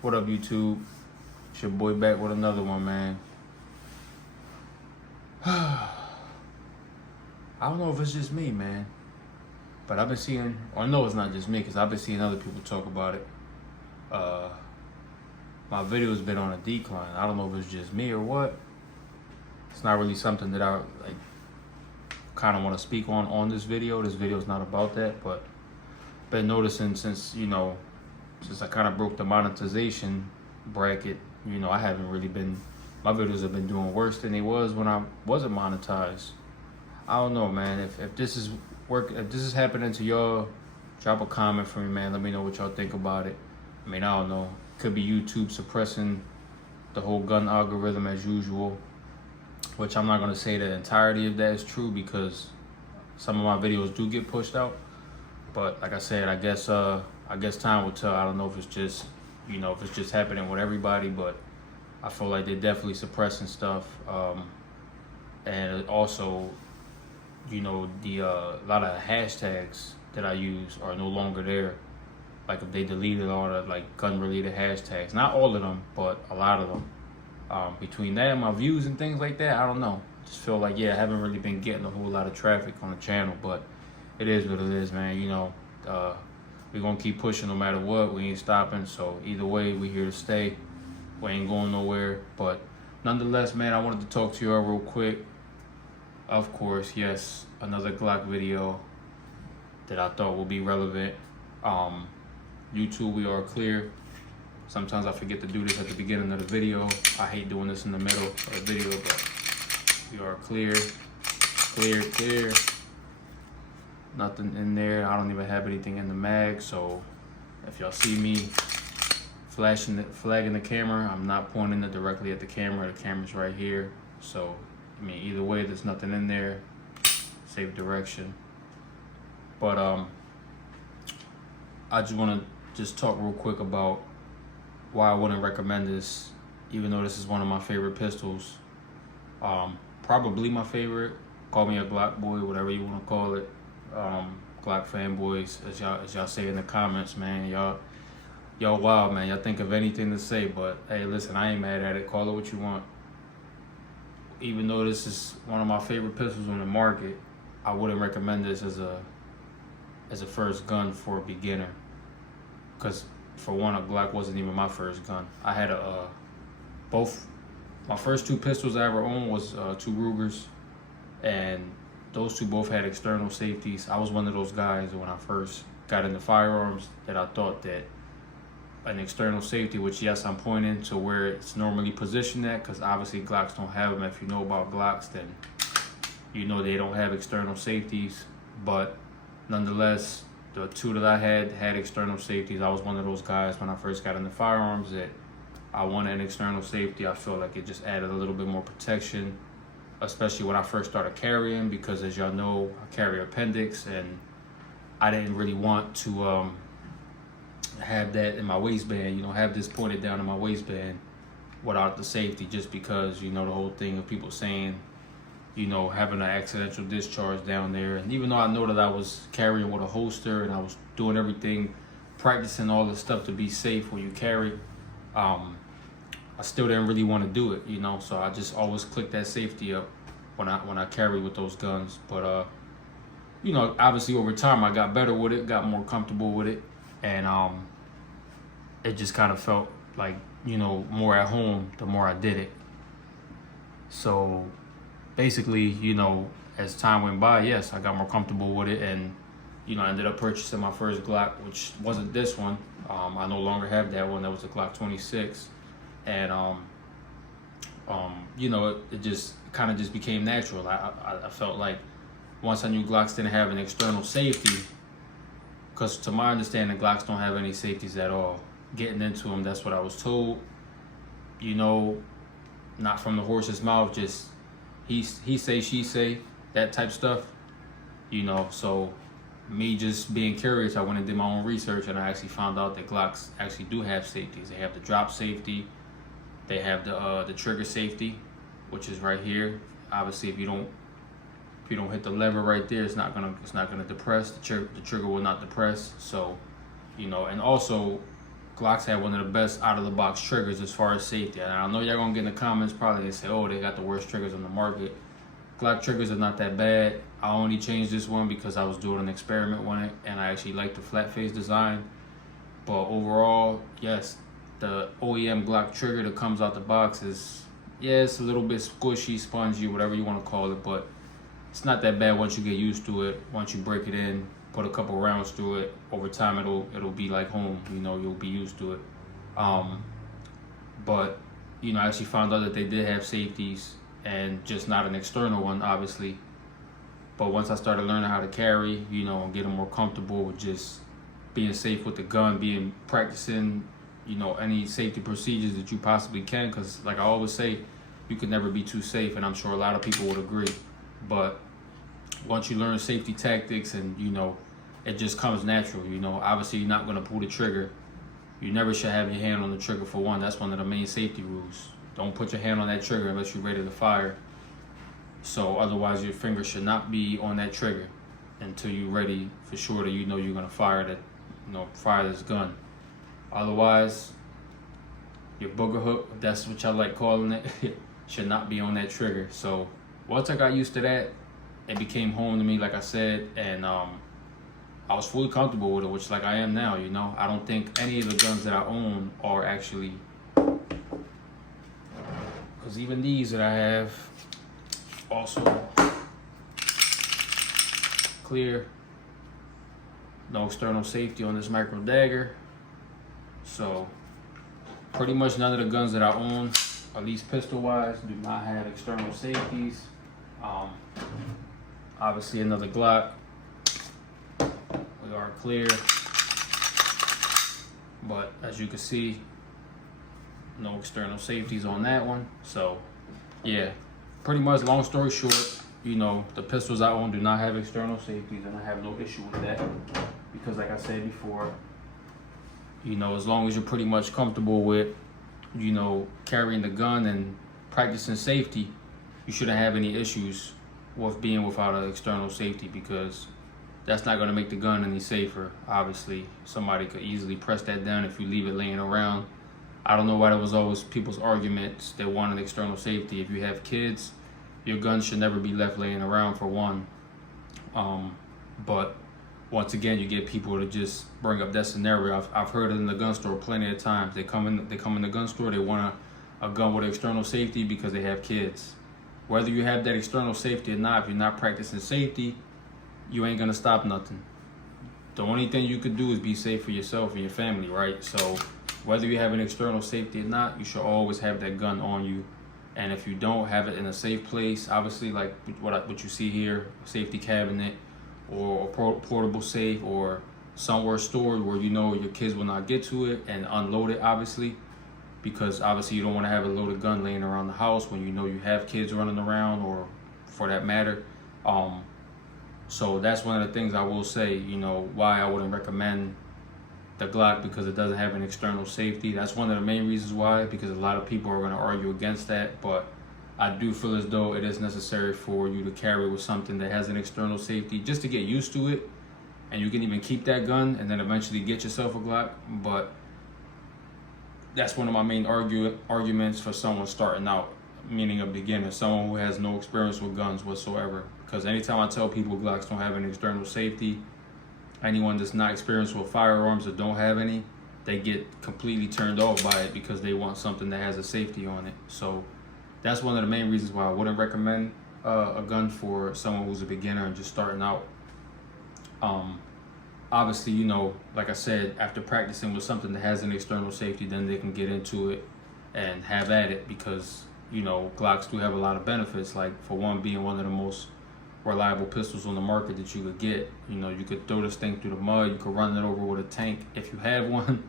What up, YouTube? It's your boy back with another one, man. I don't know if it's just me, man, but I've been seeing, or I know it's not just me, because I've been seeing other people talk about it. My video's been on a decline. I don't know if it's just me or what. It's not really something that I kind of want to speak on this video. This video is not about that, but been noticing since I kind of broke the monetization bracket, I haven't really been, my videos have been doing worse than they was when I wasn't monetized. I don't know, man. If this is if this is happening to y'all, drop a comment for me, man. Let me know what y'all think about it. I mean, I don't know. Could be YouTube suppressing the whole gun algorithm as usual, which I'm not gonna say the entirety of that is true, because some of my videos do get pushed out. But like I said, I guess time will tell. I don't know if it's just happening with everybody, but I feel like they're definitely suppressing stuff. And also, a lot of hashtags that I use are no longer there. Like if they deleted all the gun-related hashtags, not all of them, but a lot of them. Between that and my views and things like that, I don't know. Just feel like, I haven't really been getting a whole lot of traffic on the channel, but it is what it is, man. We're gonna keep pushing no matter what. We ain't stopping. So either way, we here to stay. We ain't going nowhere. But nonetheless, man, I wanted to talk to you all real quick. Of course, yes, another Glock video that I thought would be relevant. YouTube, we are clear. Sometimes I forget to do this at the beginning of the video. I hate doing this in the middle of the video, but we are clear, clear. Nothing in there. I don't even have anything in the mag, so if y'all see me flagging the camera, I'm not pointing it directly at the camera. The camera's right here. So, I mean, either way, there's nothing in there. Safe direction. But I just want to talk real quick about why I wouldn't recommend this, even though this is one of my favorite pistols. Probably my favorite. Call me a Glock boy, whatever you want to call it. Glock fanboys, as y'all say in the comments, man. Y'all wild, man. Y'all think of anything to say, but hey, listen, I ain't mad at it. Call it what you want. Even though this is one of my favorite pistols on the market, I wouldn't recommend this as a first gun for a beginner. Because for one, a Glock wasn't even my first gun. I had my first two pistols I ever owned was two Rugers, and those two both had external safeties. I was one of those guys when I first got into firearms that I thought that an external safety, which yes, I'm pointing to where it's normally positioned at, because obviously Glocks don't have them. If you know about Glocks, then you know they don't have external safeties. But nonetheless, the two that I had external safeties. I was one of those guys when I first got into firearms that I wanted an external safety. I felt like it just added a little bit more protection, especially when I first started carrying, because as y'all know, I carry appendix, and I didn't really want to have that in my waistband, have this pointed down in my waistband without the safety, just because, the whole thing of people saying, having an accidental discharge down there. And even though I know that I was carrying with a holster and I was doing everything, practicing all this stuff to be safe when you carry, I still didn't really want to do it, so I just always click that safety up when I carry with those guns. But obviously over time I got better with it, got more comfortable with it, and it just kind of felt like, more at home the more I did it. So basically, as time went by, yes, I got more comfortable with it, and I ended up purchasing my first Glock, which wasn't this one. I no longer have that one. That was a Glock 26. And it just kind of just became natural. I felt like once I knew Glocks didn't have an external safety, because to my understanding, Glocks don't have any safeties at all. Getting into them, that's what I was told. Not from the horse's mouth, just he say, she say, that type stuff. So me just being curious, I went and did my own research, and I actually found out that Glocks actually do have safeties. They have the drop safety. They have the trigger safety, which is right here. Obviously, if you don't hit the lever right there, it's not gonna depress. The trigger will not depress. So, and also Glocks had one of the best out-of-the-box triggers as far as safety. And I know y'all gonna get in the comments probably and say, oh, they got the worst triggers on the market. Glock triggers are not that bad. I only changed this one because I was doing an experiment on it, and I actually like the flat face design. But overall, yes, the OEM Glock trigger that comes out the box is, yeah, it's a little bit squishy, spongy, whatever you want to call it, but it's not that bad once you get used to it. Once you break it in, put a couple rounds through it, over time it'll be like home. You know, you'll be used to it. But you know, I actually found out that they did have safeties, and just not an external one, obviously. But once I started learning how to carry, you know, and getting more comfortable with just being safe with the gun, practicing, you know, any safety procedures that you possibly can, because like I always say, you could never be too safe, and I'm sure a lot of people would agree. But once you learn safety tactics, and you know, it just comes natural. You know, obviously you're not going to pull the trigger. You never should have your hand on the trigger, for one. That's one of the main safety rules. Don't put your hand on that trigger unless you're ready to fire. So otherwise your finger should not be on that trigger until you're ready for sure that you know you're gonna fire this gun. Otherwise, your booger hook, if that's what y'all like calling it, should not be on that trigger. So once I got used to that, it became home to me, like I said, and I was fully comfortable with it, which like I am now. You know, I don't think any of the guns that I own are actually, because even these that I have, also clear, no external safety on this micro dagger. So pretty much none of the guns that I own, at least pistol wise, do not have external safeties. Obviously another Glock, we are clear, but as you can see, no external safeties on that one. So yeah, pretty much, long story short, you know, the pistols I own do not have external safeties, and I have no issue with that, because like I said before, you know, as long as you're pretty much comfortable with, you know, carrying the gun and practicing safety, you shouldn't have any issues with being without an external safety, because that's not going to make the gun any safer. Obviously, somebody could easily press that down if you leave it laying around. I don't know why there was always people's arguments that want an external safety. If you have kids, your gun should never be left laying around, for one. But once again, you get people to just bring up that scenario. I've heard it in the gun store plenty of times. They come in the gun store, they want a gun with external safety because they have kids. Whether you have that external safety or not, if you're not practicing safety, you ain't gonna stop nothing. The only thing you could do is be safe for yourself and your family, right? So whether you have an external safety or not, you should always have that gun on you. And if you don't, have it in a safe place, obviously, like what you see here, a safety cabinet or a portable safe, or somewhere stored where you know your kids will not get to it, and unload it, obviously, because obviously you don't want to have a loaded gun laying around the house when you know you have kids running around, or for that matter. So that's one of the things I will say, you know, why I wouldn't recommend the Glock, because it doesn't have an external safety. That's one of the main reasons why, because a lot of people are going to argue against that, but I do feel as though it is necessary for you to carry with something that has an external safety, just to get used to it. And you can even keep that gun and then eventually get yourself a Glock. But that's one of my main arguments for someone starting out, meaning a beginner, someone who has no experience with guns whatsoever. Because anytime I tell people Glocks don't have an external safety, anyone that's not experienced with firearms or don't have any, they get completely turned off by it because they want something that has a safety on it. So that's one of the main reasons why I wouldn't recommend a gun for someone who's a beginner and just starting out. Obviously, you know, like I said, after practicing with something that has an external safety, then they can get into it and have at it, because, you know, Glocks do have a lot of benefits, like, for one, being one of the most reliable pistols on the market that you could get. You know, you could throw this thing through the mud, you could run it over with a tank if you have one,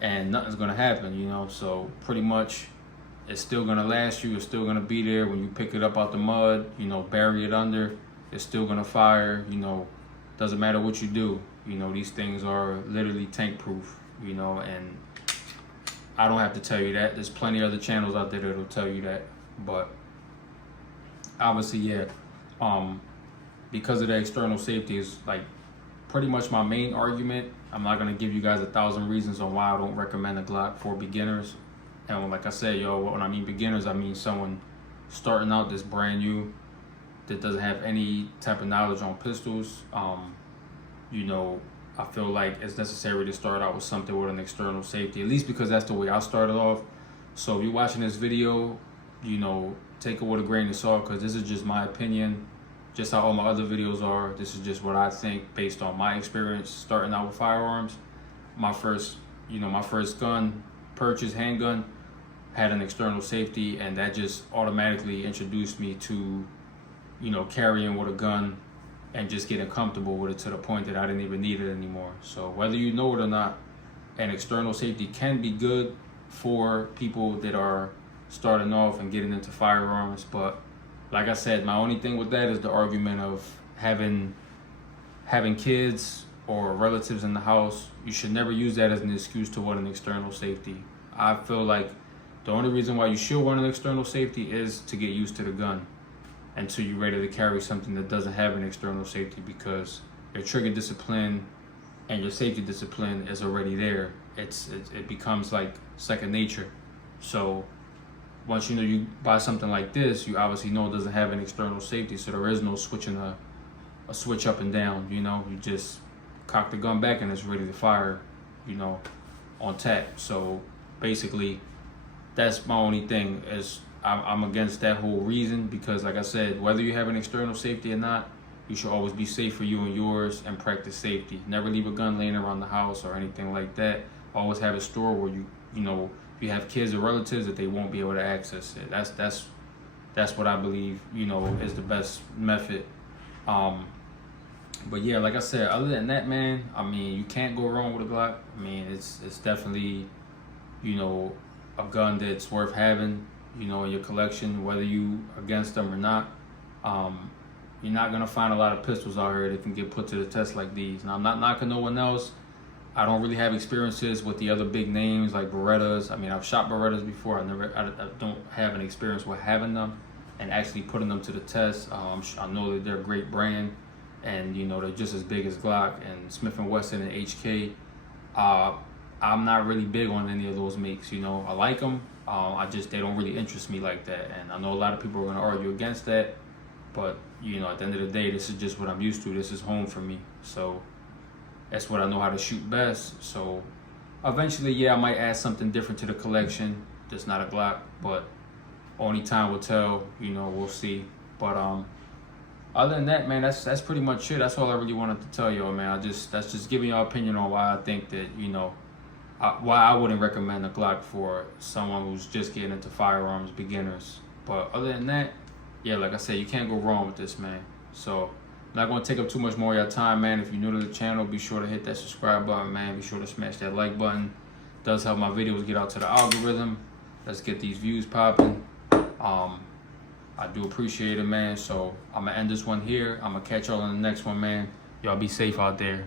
and nothing's gonna happen, you know. So pretty much it's still gonna last you, it's still gonna be there when you pick it up out the mud, you know, bury it under, it's still gonna fire, you know, doesn't matter what you do. You know, these things are literally tank proof, you know, and I don't have to tell you that. There's plenty of other channels out there that'll tell you that. But obviously, yeah, because of the external safety is like pretty much my main argument. I'm not gonna give you guys 1,000 reasons on why I don't recommend a Glock for beginners. And like I said, when I mean beginners, I mean someone starting out that's brand new, that doesn't have any type of knowledge on pistols. I feel like it's necessary to start out with something with an external safety, at least because that's the way I started off. So if you're watching this video, take it with a grain of salt, because this is just my opinion, just how all my other videos are. This is just what I think based on my experience starting out with firearms. My first gun purchase, handgun, had an external safety, and that just automatically introduced me to carrying with a gun and just getting comfortable with it to the point that I didn't even need it anymore. So whether you know it or not, an external safety can be good for people that are starting off and getting into firearms. But like I said, my only thing with that is the argument of having kids or relatives in the house. You should never use that as an excuse to want an external safety. I feel like the only reason why you should want an external safety is to get used to the gun until you're ready to carry something that doesn't have an external safety, because your trigger discipline and your safety discipline is already there. It becomes like second nature. So once you buy something like this, you obviously know it doesn't have an external safety, so there is no switching a switch up and down. You just cock the gun back and it's ready to fire, on tap. So basically, that's my only thing, is I'm against that whole reason, because like I said, whether you have an external safety or not, you should always be safe for you and yours and practice safety. Never leave a gun laying around the house or anything like that. Always have a store where if you have kids or relatives, that they won't be able to access it. That's what I believe, is the best method. But yeah, like I said, other than that, man, I mean, you can't go wrong with a Glock. I mean, it's definitely, a gun that's worth having, in your collection, whether you against them or not. You're not gonna find a lot of pistols out here that can get put to the test like these. Now, I'm not knocking no one else. I don't really have experiences with the other big names like Berettas. I mean, I've shot Berettas before. I don't have an experience with having them and actually putting them to the test. I know that they're a great brand, and they're just as big as Glock and Smith & Wesson and HK. I'm not really big on any of those makes. I like them. They don't really interest me like that. And I know a lot of people are going to argue against that, but at the end of the day, this is just what I'm used to. This is home for me. So that's what I know how to shoot best. So eventually, yeah, I might add something different to the collection that's not a Glock, but only time will tell. We'll see. But other than that, man, that's pretty much it. That's all I really wanted to tell y'all, man. That's just giving y'all opinion on why I think that why I wouldn't recommend a Glock for someone who's just getting into firearms, beginners. But other than that, yeah, like I said, you can't go wrong with this, man. So I'm not going to take up too much more of your time, man. If you're new to the channel, be sure to hit that subscribe button, man. Be sure to smash that like button. It does help my videos get out to the algorithm. Let's get these views popping. I do appreciate it, man. So I'm going to end this one here. I'm going to catch y'all in the next one, man. Y'all be safe out there.